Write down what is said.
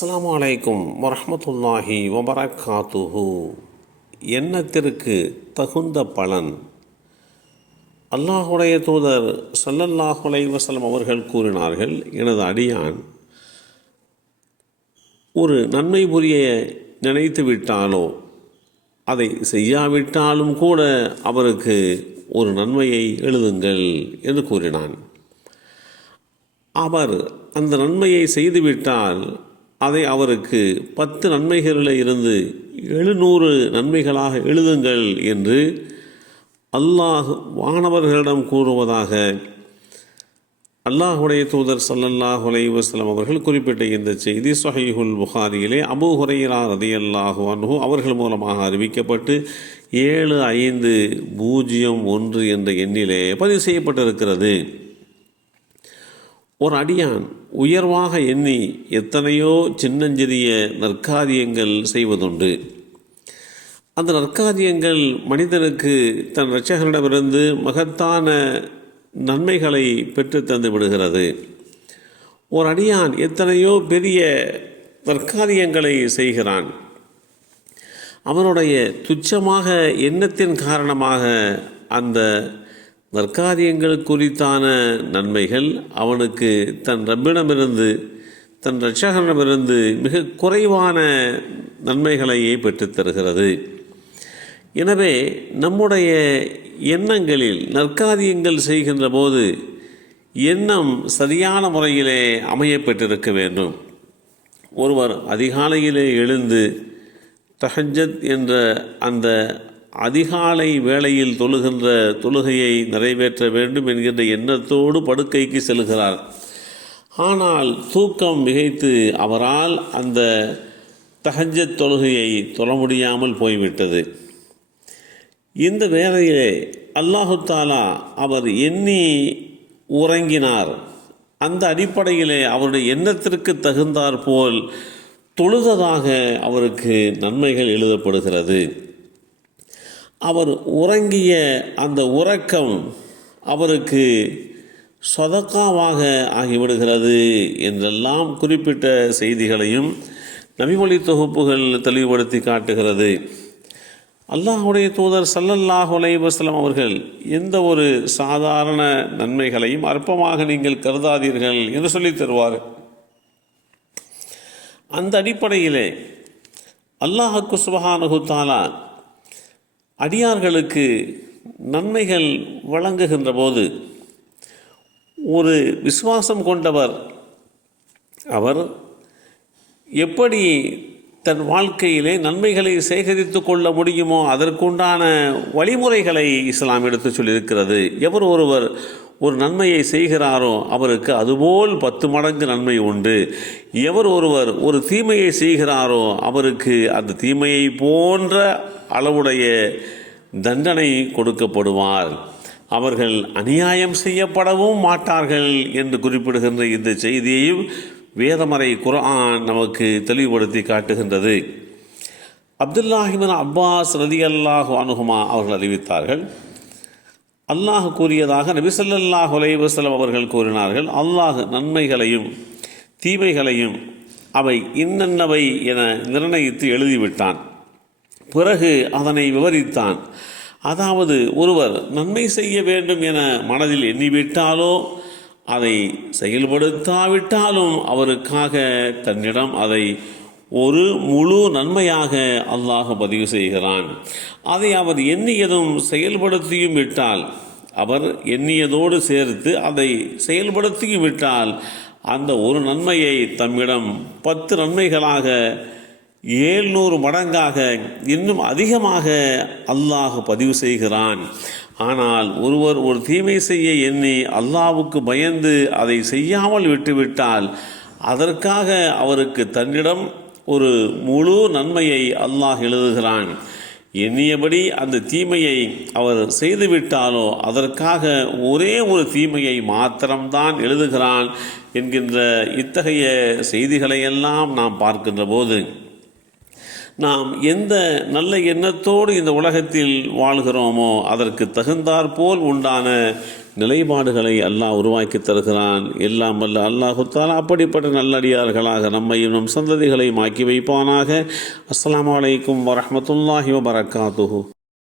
அஸ்ஸலாமு அலைக்கும் வரஹ்மத்துல்லாஹி வபரகாத்துஹு. எண்ணத்திற்கு தகுந்த பலன். அல்லாஹுடைய தூதர் ஸல்லல்லாஹு அலைஹி வஸல்லம் அவர்கள் கூறினார்கள், எனது அடியான் ஒரு நன்மை புரிய நினைத்து விட்டாலோ அதை செய்யாவிட்டாலும் கூட அவருக்கு ஒரு நன்மையை எழுதுங்கள் என்று கூறினான். அவர் அந்த நன்மையை செய்துவிட்டால் அதை அவருக்கு 10 நன்மைகளில் இருந்து 700 நன்மைகளாக எழுதுங்கள் என்று அல்லாஹ் வானவர்களிடம் கூறுவதாக அல்லாஹுடைய தூதர் ஸல்லல்லாஹு அலைஹி வஸல்லம் அவர்கள் குறிப்பிட்ட இந்த செய்தி ஸஹீஹுல் புகாரியிலே அபூ ஹுரைரா ரலியல்லாஹு அன்ஹு அவர்கள் மூலமாக அறிவிக்கப்பட்டு 7501 என்ற எண்ணிலே பதிவு செய்யப்பட்டிருக்கிறது. ஒரு அடியான் உயர்வாக எண்ணி எத்தனையோ சின்னஞ்சிறிய நற்காரியங்கள் செய்வதுண்டு. அந்த நற்காரியங்கள் மனிதனுக்கு தன் இரட்சகரிடமிருந்து மகத்தான நன்மைகளை பெற்று தந்து விடுகிறது. ஒரு அடியான் எத்தனையோ பெரிய நற்காரியங்களை செய்கிறான். அவனுடைய துச்சமாக எண்ணத்தின் காரணமாக அந்த நற்காரியங்கள் குறித்தான நன்மைகள் அவனுக்கு தன் ரப்பிடமிருந்து தன் இரட்சகனிடமிருந்து மிக குறைவான நன்மைகளையே பெற்றுத்தருகிறது. எனவே நம்முடைய எண்ணங்களில் நற்காரியங்கள் செய்கின்ற போது எண்ணம் சரியான முறையிலே அமையப்பட்டிருக்க வேண்டும். ஒருவர் அதிகாலையிலே எழுந்து தஹஜ்ஜத் என்ற அந்த அதிகாலை வேளையில் தொழுகின்ற தொழுகையை நிறைவேற்ற வேண்டும் என்கின்ற எண்ணத்தோடு படுக்கைக்கு செல்கிறார். ஆனால் தூக்கம் மிகைத்து அவரால் அந்த தஹஜ்ஜத் தொழுகையை தொழ முடியாமல் போய்விட்டது. இந்த வேளையிலே அல்லாஹு தாலா அவர் எண்ணி உறங்கினார். அந்த அடிப்படையிலே அவருடைய எண்ணத்திற்கு தகுந்தாற் போல் தொழுததாக அவருக்கு நன்மைகள் எழுதப்படுகிறது. அவர் உறங்கிய அந்த உறக்கம் அவருக்கு சதக்காவாக ஆகிவிடுகிறது என்றெல்லாம் குறிப்பிட்ட செய்திகளையும் நபிமொழி தொகுப்புகள் தெளிவுபடுத்தி காட்டுகிறது. அல்லாஹுடைய தூதர் ஸல்லல்லாஹு அலைஹி வஸல்லம் அவர்கள் எந்த ஒரு சாதாரண நன்மைகளையும் அற்பமாக நீங்கள் கருதாதீர்கள் என்று சொல்லித் தருவார். அந்த அடிப்படையிலே அல்லாஹ்வுக்கு சுப்ஹானஹு தஆலா அடியார்களுக்கு நன்மைகள் வழங்குகின்ற போது ஒரு விசுவாசம் கொண்டவர் அவர் எப்படி தன் வாழ்க்கையிலே நன்மைகளை சேகரித்து கொள்ள முடியுமோ அதற்குண்டான வழிமுறைகளை இஸ்லாம் எடுத்து சொல்லியிருக்கிறது. எவர் ஒருவர் ஒரு நன்மையை செய்கிறாரோ அவருக்கு அதுபோல் 10 மடங்கு நன்மை உண்டு. எவர் ஒருவர் ஒரு தீமையை செய்கிறாரோ அவருக்கு அந்த தீமையை போன்ற அளவுடைய தண்டனை கொடுக்கப்படுவார். அவர்கள் அநியாயம் செய்யப்படவும் மாட்டார்கள் என்று குறிப்பிடுகின்ற இந்த செய்தியையும் வேதமறை குர்ஆன் நமக்கு தெளிவுபடுத்தி காட்டுகின்றது. அப்துல்லாஹ் இப்னு அப்பாஸ் ரலியல்லாஹு அன்ஹுமா அவர்கள் அறிவித்தார்கள், அல்லாஹ் கூறியதாக நபி ஸல்லல்லாஹு அலைஹி வஸல்லம் அவர்கள் கூறினார்கள், அல்லாஹ் நன்மைகளையும் தீமைகளையும் அவை இன்னென்னவை என நிர்ணயித்து எழுதிவிட்டான். பிறகு அதனை விவரித்தான். அதாவது ஒருவர் நன்மை செய்ய வேண்டும் என மனதில் எண்ணிவிட்டாலோ அதை செயல்படுத்தாவிட்டாலும் அவருக்காக தன்னிடம் அதை ஒரு முழு நன்மையாக அல்லாஹ் பதிவு செய்கிறான். அதை அவர் எண்ணியதும் செயல்படுத்தியும் விட்டால், அவர் எண்ணியதோடு சேர்த்து அதை செயல்படுத்தியும் விட்டால் அந்த ஒரு நன்மையை தம்மிடம் 10 நன்மைகளாக 700 மடங்காக இன்னும் அதிகமாக அல்லாஹ் பதிவு செய்கிறான். ஆனால் ஒருவர் ஒரு தீமை செய்ய எண்ணி அல்லாஹ்வுக்கு பயந்து அதை செய்யாமல் விட்டுவிட்டால் அதற்காக அவருக்கு தன்னிடம் ஒரு முழு நன்மையை அல்லாஹ் எழுதுகிறான். எண்ணியபடி அந்த தீமையை அவர் செய்துவிட்டாலோ அதற்காக ஒரே ஒரு தீமையை மாத்திரம்தான் எழுதுகிறான் என்கின்ற இத்தகைய செய்திகளையெல்லாம் நாம் பார்க்கின்ற போது நாம் எந்த நல்ல எண்ணத்தோடு இந்த உலகத்தில் வாழ்கிறோமோ அதற்கு தகுந்தாற்போல் உண்டான நிலைப்பாடுகளை அல்லாஹ் உருவாக்கி தருகிறான். எல்லாம் வல்ல அல்லாஹு தஆலா அப்படிப்பட்ட நல்லடியார்களாக நம்மையும் நம் சந்ததிகளையும் ஆக்கி வைப்பானாக. அஸ்ஸலாமு அலைக்கும் வரஹ்மத்துல்லாஹி வபரகாத்துஹு.